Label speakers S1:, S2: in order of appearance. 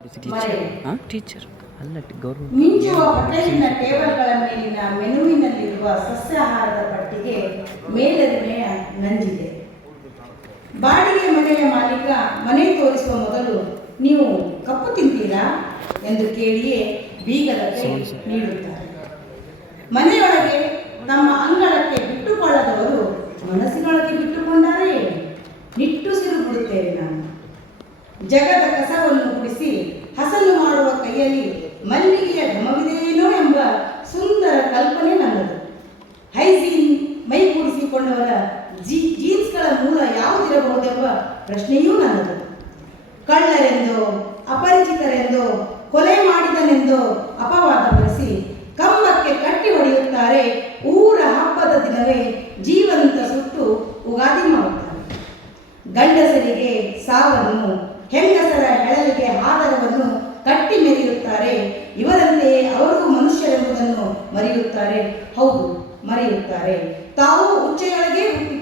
S1: Teacher ಅಲ್ಲ
S2: ಮಿಂಚುವ ಹೋಟೆಲಿನ ಟೇಬಲ್ಗಳ ಮೇಲಿನ ಮೆನುವಿನಲ್ಲಿರುವ ಸಸ್ಯಾಹಾರದ ಪಟ್ಟಿಗೆ ಮೇಲರಿಮೆಯ ನಂಜಿದೆ ಬಾಡಿಗೆ ಮನೆಯ ಮಾಲೀಕ ಮನೆ ತೋರಿಸುವ ಮೊದಲು ನೀವು ಕಪ್ಪು ತಿಂತೀರಾ ಎಂದು ಕೇಳಿಯೇ ಬೀಗದ ಕೈ ನೀಡುತ್ತಾರೆ. ಮನೆಯೊಳಗೆ ತಮ್ಮ ಅಂಗಳಕ್ಕೆ ಬಿಟ್ಟುಕೊಳ್ಳದವರು ಮನಸ್ಸಿನೊಳಗೆ ಬಿಟ್ಟುಕೊಂಡಾರೇ. ನಿಟ್ಟುಸಿರು ಬಿಡುತ್ತೇನೆ ನಾನು. ಜಗದ ಕಸವನ್ನು ಜೀ ಜೀನ್ಸ್ಗಳ ಮೂಲ ಯಾವುದಿರಬಹುದೆಂಬ ಪ್ರಶ್ನೆಯೂ ನನ್ನದು. ಕಳ್ಳರೆಂದು, ಅಪರಿಚಿತರೆಂದು, ಕೊಲೆ ಮಾಡಿದನೆಂದು ಅಪವಾದ ಬಳಸಿ ಕಂಬಕ್ಕೆ ಕಟ್ಟಿ ಹೊಡೆಯುತ್ತಾರೆ ಊರ ಹಬ್ಬದ ದಿನವೇ ಜೀವಂತ ಸುಟ್ಟು ಉಗಾದಿ ಮಾಡುತ್ತಾರೆ. ಗಂಡಸರಿಗೆ ಸಾವನ್ನು, ಹೆಂಗಸರ ಹೆಳಲಿಗೆ ಆಧಾರವನ್ನು ಕಟ್ಟಿ ಮೆರೆಯುತ್ತಾರೆ. ಇವರಂತೆಯೇ ಅವರಿಗೂ ಮನುಷ್ಯರೆಂಬುದನ್ನು ಮರೆಯುತ್ತಾರೆ. ಹೌದು, ಮರೆಯುತ್ತಾರೆ. ತಾವು ಉಚ್ಚೆಯೊಳಗೆ ಹುಟ್ಟಿದ್ದೇವೆ